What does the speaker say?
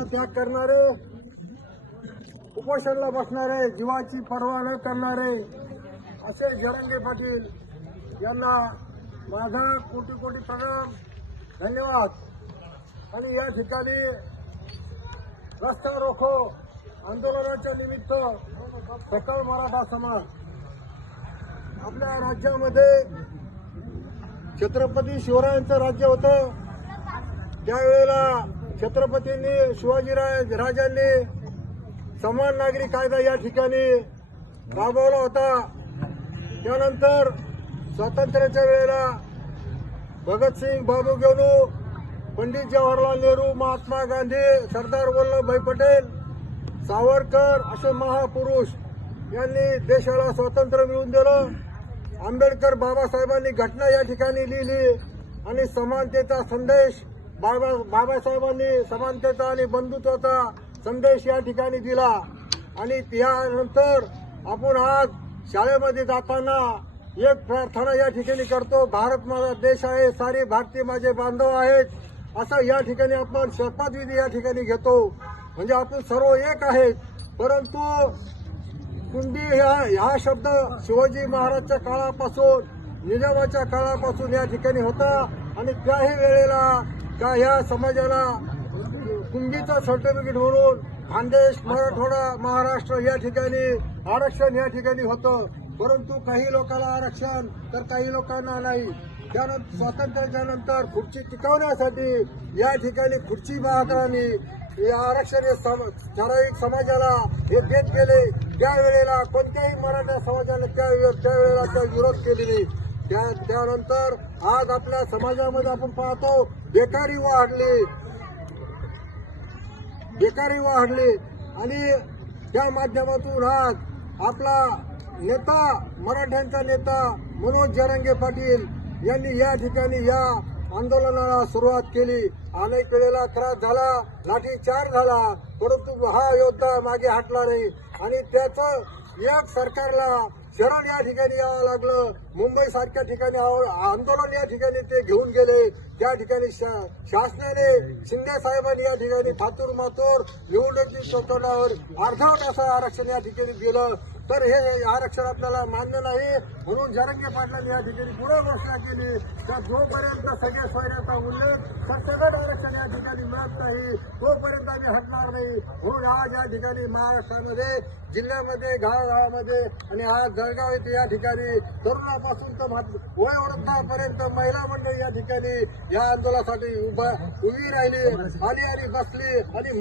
प्राणत्याग करणारे, उपोषणाला बसणारे, जीवाची पर्वा न करणारे असे जरांगे पाटील यांना माझा कोटी कोटी प्रणाम, धन्यवाद। आणि या ठिकाणी रस्ता रोको आंदोलनाच्या निमित्त सकल मराठा समाज आपल्या राज्यामध्ये छत्रपती शिवरायांचं राज्य होतं। त्यावेळेला छत्रपतींनी शिवाजीराजांनी समान नागरी कायदा या ठिकाणी राबवला होता। त्यानंतर स्वातंत्र्याच्या वेळेला भगतसिंग, बाबू गेनू, पंडित जवाहरलाल नेहरू, महात्मा गांधी, सरदार वल्लभभाई पटेल, सावरकर असे महापुरुष यांनी देशाला स्वातंत्र्य मिळवून दिलं। आंबेडकर बाबासाहेबांनी घटना या ठिकाणी लिहिली आणि समानतेचा संदेश बाबासाहेबांनी समानतेचा आणि बंधुत्वाचा संदेश या ठिकाणी दिला। आणि त्यानंतर आपण आज शाळेमध्ये जाताना एक प्रार्थना या ठिकाणी करतो, भारत माझा देश आहे, सारे भारतीय माझे बांधव आहेत, असं या ठिकाणी आपण शपथविधी या ठिकाणी घेतो। म्हणजे आपण सर्व एक आहेत। परंतु कुणबी हा शब्द शिवाजी महाराजच्या काळापासून, निजामाच्या काळापासून या ठिकाणी होता आणि त्याही वेळेला का या समाजाला कुणबीचं सर्टिफिकेट म्हणून खानदेश, मराठवाडा, महाराष्ट्र या ठिकाणी आरक्षण या ठिकाणी होतं। परंतु काही लोकांना आरक्षण तर काही लोकांना नाही। त्यानंतर स्वातंत्र्याच्या नंतर खुर्ची टिकवण्यासाठी या ठिकाणी खुर्ची बहादरांनी हे आरक्षण ठराविक समाजाला हे देत गेले। त्यावेळेला कोणत्याही मराठा समाजाने त्यावेळेला त्या विरोध केली नाही। त्यानंतर आज आपल्या समाजामध्ये आपण पाहतो बेकारी वाढली आणि त्या माध्यमातून आज आपला नेता, मराठ्यांचा नेता मनोज जरांगे पाटील यांनी या ठिकाणी या आंदोलनाला सुरुवात केली। अनेक वेळेला त्रास झाला, लाठीचार्ज झाला, परंतु हा योद्धा मागे हटला नाही आणि त्याचं एक सरकारला शरण या ठिकाणी यावं लागलं। मुंबई सारख्या ठिकाणी आंदोलन या ठिकाणी ते घेऊन गेले। त्या ठिकाणी शासनाने, शिंदे साहेबांनी या ठिकाणी थातूर मातूर निवडणुकीच्या तोंडावर अर्धवट असं आरक्षण या ठिकाणी दिलं। तर हे आरक्षण आपल्याला मान्य नाही, म्हणून जरांगे पाटलांनी या ठिकाणी पुढे घोषणा केली तर जोपर्यंत सगळ्या सोयऱ्याचा उल्लेख सरसकट आरक्षण या ठिकाणी मिळत नाही तोपर्यंत आम्ही हटणार नाही। म्हणून आज या ठिकाणी महाराष्ट्रामध्ये, जिल्ह्यामध्ये, गावागावामध्ये आणि आज जळगाव येथे या ठिकाणी तरुणापासून तर वयोवृद्धापर्यंत महिला मंडळी या ठिकाणी या आंदोलनासाठी उभी राहिली, आली आणि बसली आणि